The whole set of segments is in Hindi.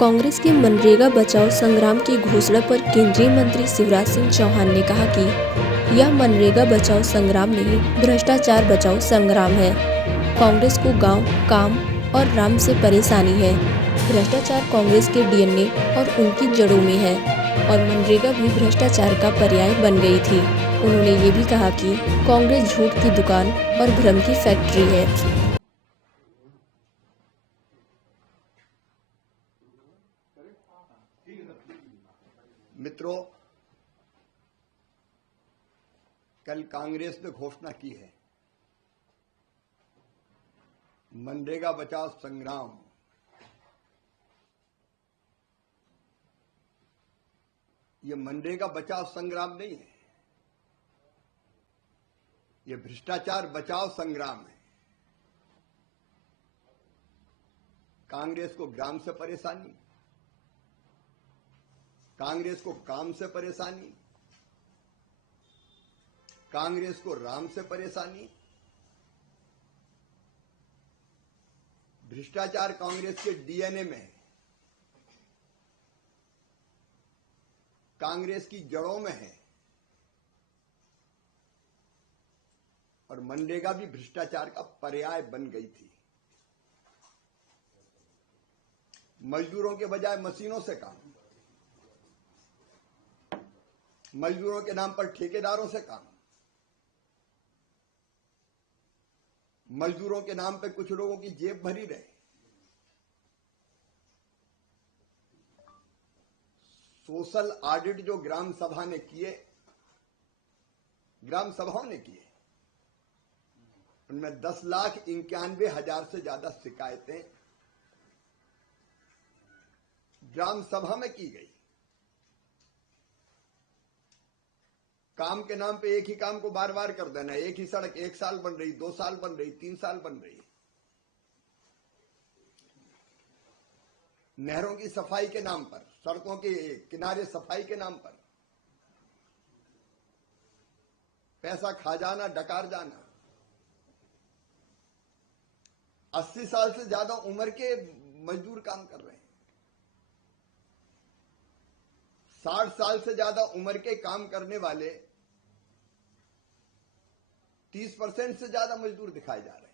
कांग्रेस के मनरेगा बचाओ संग्राम की घोषणा पर केंद्रीय मंत्री शिवराज सिंह चौहान ने कहा कि यह मनरेगा बचाओ संग्राम नहीं, भ्रष्टाचार बचाओ संग्राम है। कांग्रेस को गांव, काम और राम से परेशानी है। भ्रष्टाचार कांग्रेस के डीएनए और उनकी जड़ों में है और मनरेगा भी भ्रष्टाचार का पर्याय बन गई थी। उन्होंने ये भी कहा कि कांग्रेस झूठ की दुकान और भ्रम की फैक्ट्री है। मित्रों, कल कांग्रेस ने घोषणा की है मनरेगा बचाओ संग्राम। ये मनरेगा बचाओ संग्राम नहीं है, ये भ्रष्टाचार बचाओ संग्राम है। कांग्रेस को ग्राम से परेशानी, कांग्रेस को काम से परेशानी, कांग्रेस को राम से परेशानी। भ्रष्टाचार कांग्रेस के डीएनए में है, कांग्रेस की जड़ों में है और मनरेगा भी भ्रष्टाचार का पर्याय बन गई थी। मजदूरों के बजाय मशीनों से काम, मजदूरों के नाम पर ठेकेदारों से काम, मजदूरों के नाम पे कुछ लोगों की जेब भरी रहे। सोशल ऑडिट जो ग्राम सभा ने किए, ग्राम सभाओं ने किए, उनमें 10,91,000 से ज्यादा शिकायतें ग्राम सभा में की गई। काम के नाम पे एक ही काम को बार बार कर देना, एक ही सड़क 1 साल बन रही, 2 साल बन रही, 3 साल बन रही। नहरों की सफाई के नाम पर, सड़कों के किनारे सफाई के नाम पर पैसा खा जाना, डकार जाना। 80 साल से ज्यादा उम्र के मजदूर काम कर रहे हैं। 60 साल से ज्यादा उम्र के काम करने वाले 30% से ज्यादा मजदूर दिखाए जा रहे हैं।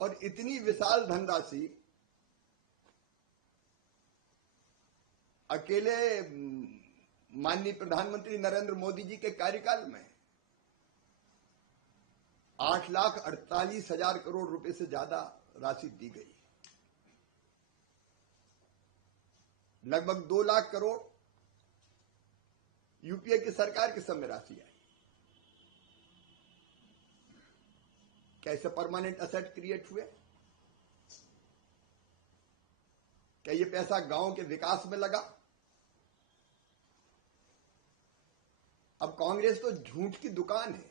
और इतनी विशाल धनराशि अकेले माननीय प्रधानमंत्री नरेंद्र मोदी जी के कार्यकाल में 8,48,000 करोड़ रुपए से ज्यादा राशि दी गई। लगभग 2 लाख करोड़ यूपीए की सरकार के समय राशि आई। कैसे परमानेंट असेट क्रिएट हुए? क्या ये पैसा गांव के विकास में लगा? अब कांग्रेस तो झूठ की दुकान है,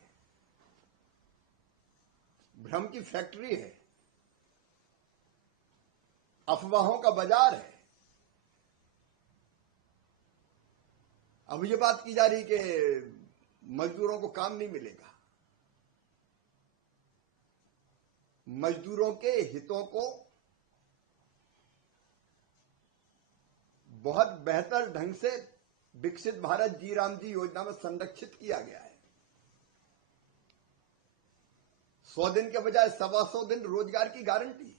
भ्रम की फैक्ट्री है, अफवाहों का बाजार है। अब ये बात की जा रही कि मजदूरों को काम नहीं मिलेगा। मजदूरों के हितों को बहुत बेहतर ढंग से विकसित भारत जी राम जी योजना में संरक्षित किया गया है। 100 दिन के बजाय 125 दिन रोजगार की गारंटी।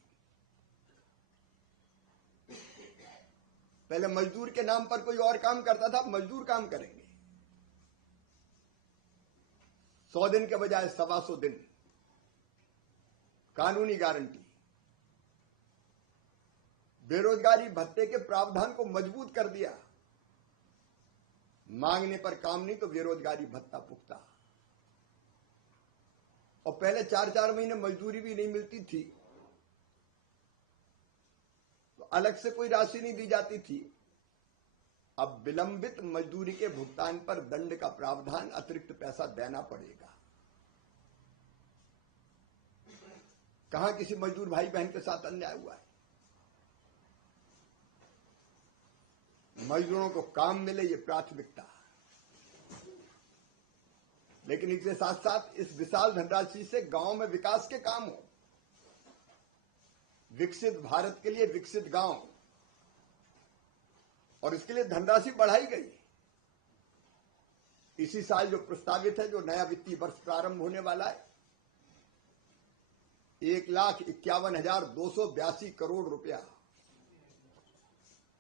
पहले मजदूर के नाम पर कोई और काम करता था, मजदूर काम करेंगे। 100 दिन के बजाय 125 दिन कानूनी गारंटी। बेरोजगारी भत्ते के प्रावधान को मजबूत कर दिया। मांगने पर काम नहीं तो बेरोजगारी भत्ता पुख्ता। और पहले 4-4 महीने मजदूरी भी नहीं मिलती थी तो अलग से कोई राशि नहीं दी जाती थी। अब विलंबित मजदूरी के भुगतान पर दंड का प्रावधान, अतिरिक्त पैसा देना पड़ेगा। कहां किसी मजदूर भाई बहन के साथ अन्याय हुआ है? मजदूरों को काम मिले, ये प्राथमिकता। लेकिन इसके साथ साथ इस विशाल धनराशि से गांव में विकास के काम हो, विकसित भारत के लिए विकसित गांव, और इसके लिए धनराशि बढ़ाई गई। इसी साल जो प्रस्तावित है, जो नया वित्तीय वर्ष प्रारंभ होने वाला है, 1,51,282 करोड़ रुपया,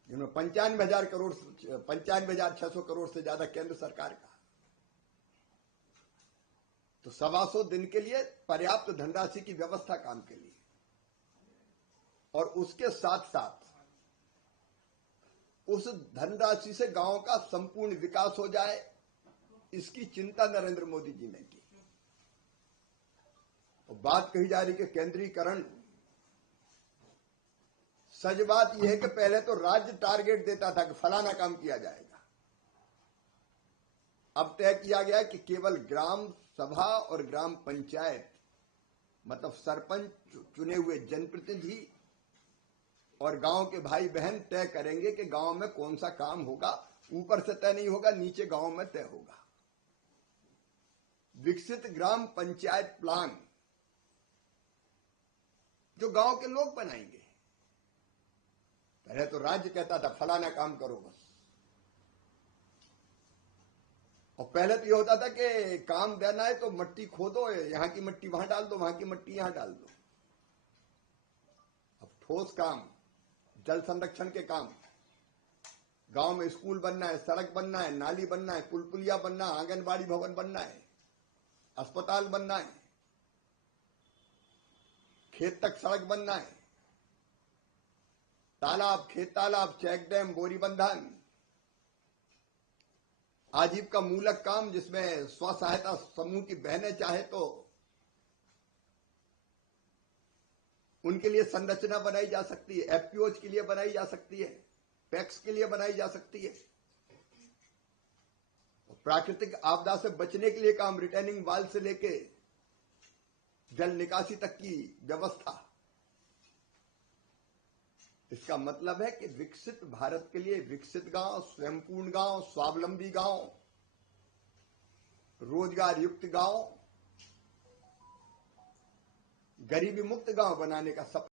जिनमें 95,600 करोड़ से ज्यादा केंद्र सरकार का, तो 125 दिन के लिए पर्याप्त धनराशि की व्यवस्था काम के लिए, और उसके साथ साथ उस धनराशि से गांव का संपूर्ण विकास हो जाए, इसकी चिंता नरेंद्र मोदी जी ने की। और बात कही जा रही कि केंद्रीकरण, सच बात यह है कि पहले तो राज्य टारगेट देता था कि फलाना काम किया जाएगा। अब तय किया गया कि केवल ग्राम सभा और ग्राम पंचायत, मतलब सरपंच, चुने हुए जनप्रतिनिधि और गांव के भाई बहन तय करेंगे कि गांव में कौन सा काम होगा। ऊपर से तय नहीं होगा, नीचे गांव में तय होगा। विकसित ग्राम पंचायत प्लान जो गांव के लोग बनाएंगे। पहले तो राज्य कहता था फलाना काम करो बस, और पहले तो यह होता था कि काम देना है तो मट्टी खोदो, यहां की मट्टी वहां डाल दो, वहां की मट्टी यहां डाल दो। अब ठोस काम, जल संरक्षण के काम, गांव में स्कूल बनना है, सड़क बनना है, नाली बनना है, पुल पुलिया बनना है, आंगनबाड़ी भवन बनना है, अस्पताल बनना है, खेत तक सड़क बनना है, तालाब, खेत तालाब, चेक डैम, बोरी बंधन, आजीविका मूलक काम जिसमें स्व सहायता समूह की बहनें चाहे तो उनके लिए संरचना बनाई जा सकती है, एफपीओज के लिए बनाई जा सकती है, पैक्स के लिए बनाई जा सकती है। प्राकृतिक आपदा से बचने के लिए काम, रिटेनिंग वाल से लेके जल निकासी तक की व्यवस्था। इसका मतलब है कि विकसित भारत के लिए विकसित गांव, स्वयंपूर्ण गांव, स्वावलंबी गांव, रोजगार युक्त गांव, गरीबी मुक्त गांव बनाने का सपना